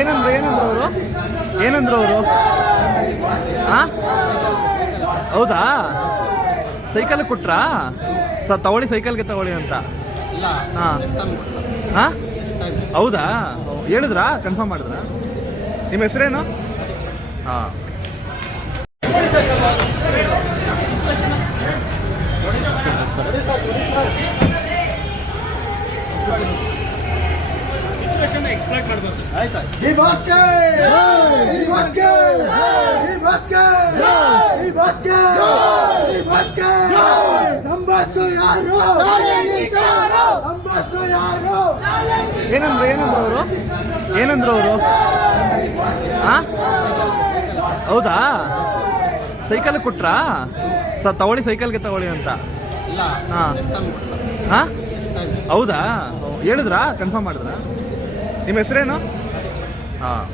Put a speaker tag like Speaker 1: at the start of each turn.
Speaker 1: ಏನಂದ್ರು ಏನಂದ್ರು ಅವರು? ಏನಂದ್ರು ಅವರು? ಹೌದಾ? ಸೈಕಲ್ ಕೊಟ್ರಾ? ಸರ್ ತಗೊಳ್ಳಿ ಸೈಕಲ್ಗೆ ತಗೊಳ್ಳಿ ಅಂತ. ಹಾಂ. ಹಾಂ? ಹೌದಾ? ಹೇಳಿದ್ರಾ? ಕನ್ಫರ್ಮ್ ಮಾಡಿದ್ರಾ? ನಿಮ್ಮ ಹೆಸರೇನು? ಹಾಂ.
Speaker 2: ಎಕ್ಸ್ಪ್ಲೈನ್ ಎಕ್ಸ್ಪ್ಲೈಟ್ ಆಯ್ತಾ
Speaker 3: ಈ ಈ ಬಾಸ್ಕೆ ನಂಬಸ್ಸು ಯಾರು? ಯಾರು?
Speaker 1: ಏನಂದ್ರು ಏನಂದ್ರು ಅವರು? ಏನಂದ್ರು ಅವರು? ಆ? ಹೌದಾ? ಸೈಕಲ್ ಕೊಟ್ರಾ? ಸ ತಗೊಳ್ಳಿ ಸೈಕಲ್ಗೆ ತಗೊಳ್ಳಿ ಅಂತ. ಹಾಂ. ಹಾಂ? ಹೌದಾ? ಹೇಳಿದ್ರಾ? ಕನ್ಫರ್ಮ್ ಮಾಡಿದ್ರಾ? ನಿಮ್ಮ ಹೆಸರೇನು? ಹಾಂ.